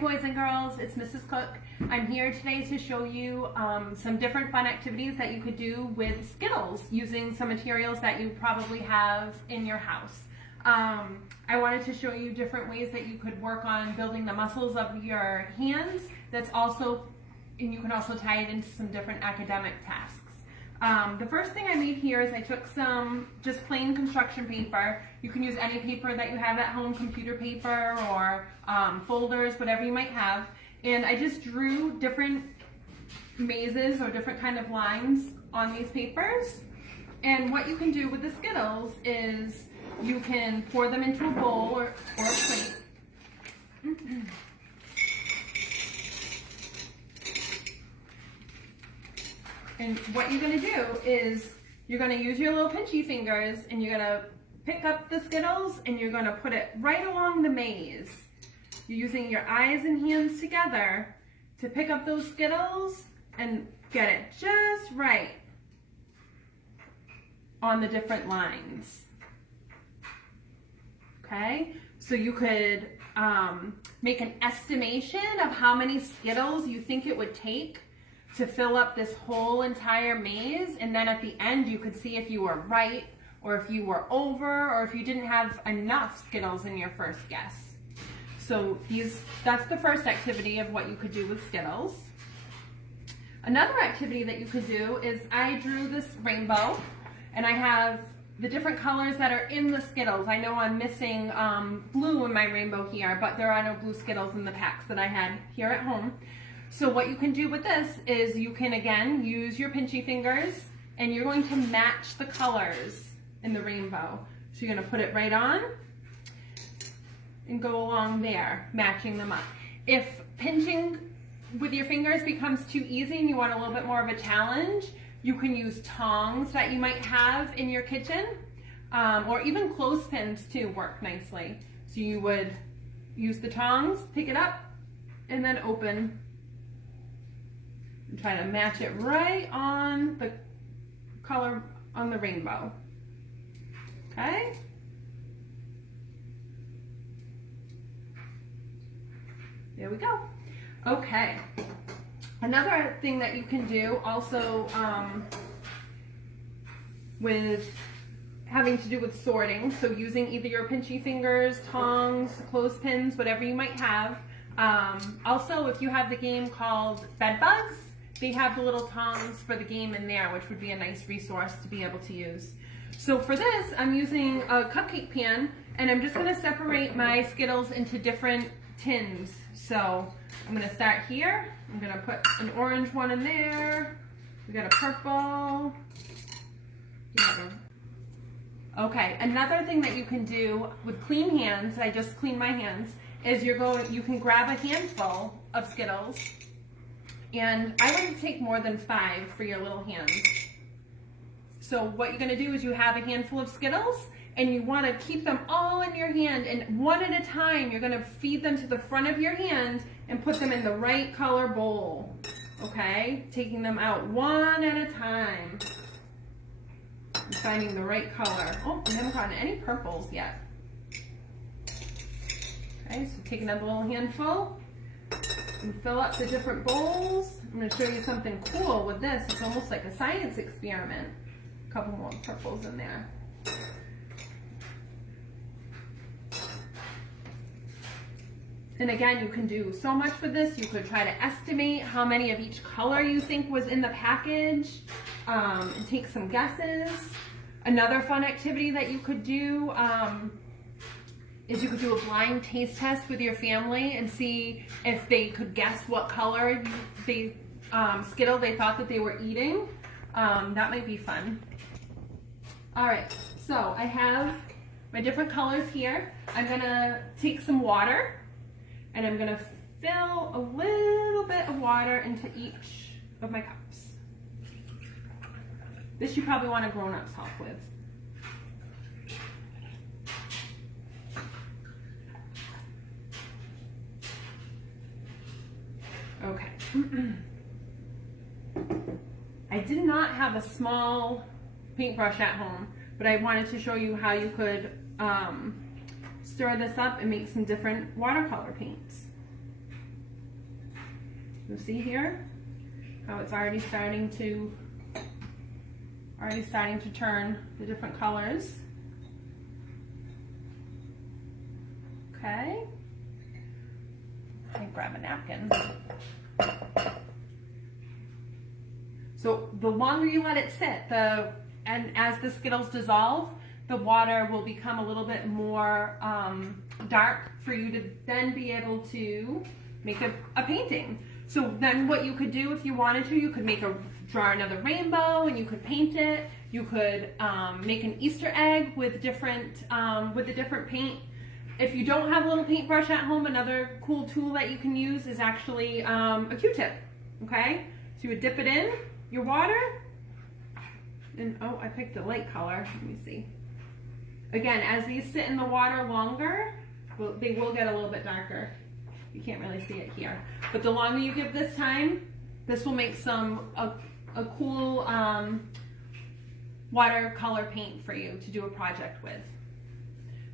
boys and girls, it's Mrs. Cook. I'm here today to show you some different fun activities that you could do with Skittles using some materials that you probably have in your house. I wanted to show you different ways that you could work on building the muscles of your hands. And you can also tie it into some different academic tasks. The first thing I made here is I took some just plain construction paper. You can use any paper that you have at home, computer paper or folders, whatever you might have. And I just drew different mazes or different kind of lines on these papers. And what you can do with the Skittles is you can pour them into a bowl or a plate. And what you're going to do is you're going to use your little pinchy fingers and you're going to pick up the Skittles and you're going to put it right along the maze. You're using your eyes and hands together to pick up those Skittles and get it just right on the different lines. Okay, so you could make an estimation of how many Skittles you think it would take to fill up this whole entire maze, and then at the end you could see if you were right or if you were over or if you didn't have enough Skittles in your first guess. So that's the first activity of what you could do with Skittles. Another activity that you could do is I drew this rainbow and I have the different colors that are in the Skittles. I know I'm missing blue in my rainbow here, but there are no blue Skittles in the packs that I had here at home. So what you can do with this is you can again use your pinchy fingers and you're going to match the colors in the rainbow. So you're going to put it right on and go along there, matching them up. If pinching with your fingers becomes too easy and you want a little bit more of a challenge, you can use tongs that you might have in your kitchen, or even clothespins too work nicely. So you would use the tongs, pick it up, and then open. And try to match it right on the color on the rainbow. Okay? There we go. Okay. Another thing that you can do also with having to do with sorting, so using either your pinchy fingers, tongs, clothespins, whatever you might have. Also, if you have the game called Bed Bugs, they have the little tongs for the game in there, which would be a nice resource to be able to use. So for this, I'm using a cupcake pan, and I'm just going to separate my Skittles into different tins. So I'm going to start here. I'm going to put an orange one in there. We got a purple. Okay, another thing that you can do with clean hands, I just cleaned my hands, is you can grab a handful of Skittles, and I wouldn't take more than 5 for your little hands. So what you're going to do is you have a handful of Skittles and you want to keep them all in your hand, and one at a time you're going to feed them to the front of your hand and put them in the right color bowl. Okay, taking them out one at a time and finding the right color. Oh, we haven't gotten any purples yet. Okay, so take another little handful and fill up the different bowls. I'm going to show you something cool with this. It's almost like a science experiment. A couple more purples in there. And again, you can do so much with this. You could try to estimate how many of each color you think was in the package and take some guesses. Another fun activity that you could do is you could do a blind taste test with your family and see if they could guess what color Skittle they thought that they were eating. That might be fun. All right, so I have my different colors here. I'm gonna take some water and I'm gonna fill a little bit of water into each of my cups. This you probably want a grown-up's help with. Okay. I did not have a small paintbrush at home, but I wanted to show you how you could stir this up and make some different watercolor paints. You'll see here how it's already starting to turn the different colors. Okay. Let me grab a napkin. So the longer you let it sit, and as the Skittles dissolve, the water will become a little bit more dark for you to then be able to make a painting. So then what you could do if you wanted to, you could draw another rainbow and you could paint it. You could make an Easter egg with the different paint. If you don't have a little paintbrush at home, another cool tool that you can use is actually a Q-tip, okay? So you would dip it in your water, and oh, I picked a light color, let me see. Again, as these sit in the water longer, they will get a little bit darker. You can't really see it here. But the longer you give this time, this will make a cool watercolor paint for you to do a project with.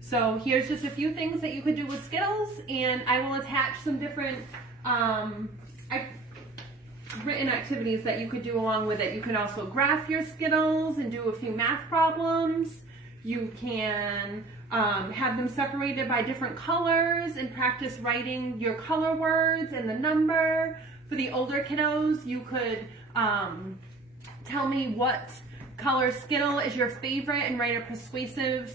So here's just a few things that you could do with Skittles, and I will attach some different written activities that you could do along with it. You can also graph your Skittles and do a few math problems. You can have them separated by different colors and practice writing your color words and the number. For the older kiddos, you could tell me what color Skittle is your favorite and write a persuasive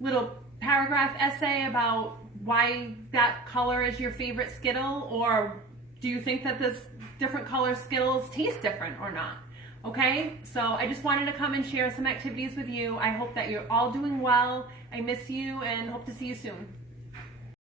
little paragraph essay about why that color is your favorite Skittle, or do you think that this different color Skittles taste different or not? Okay, so I just wanted to come and share some activities with you. I hope that you're all doing well. I miss you and hope to see you soon.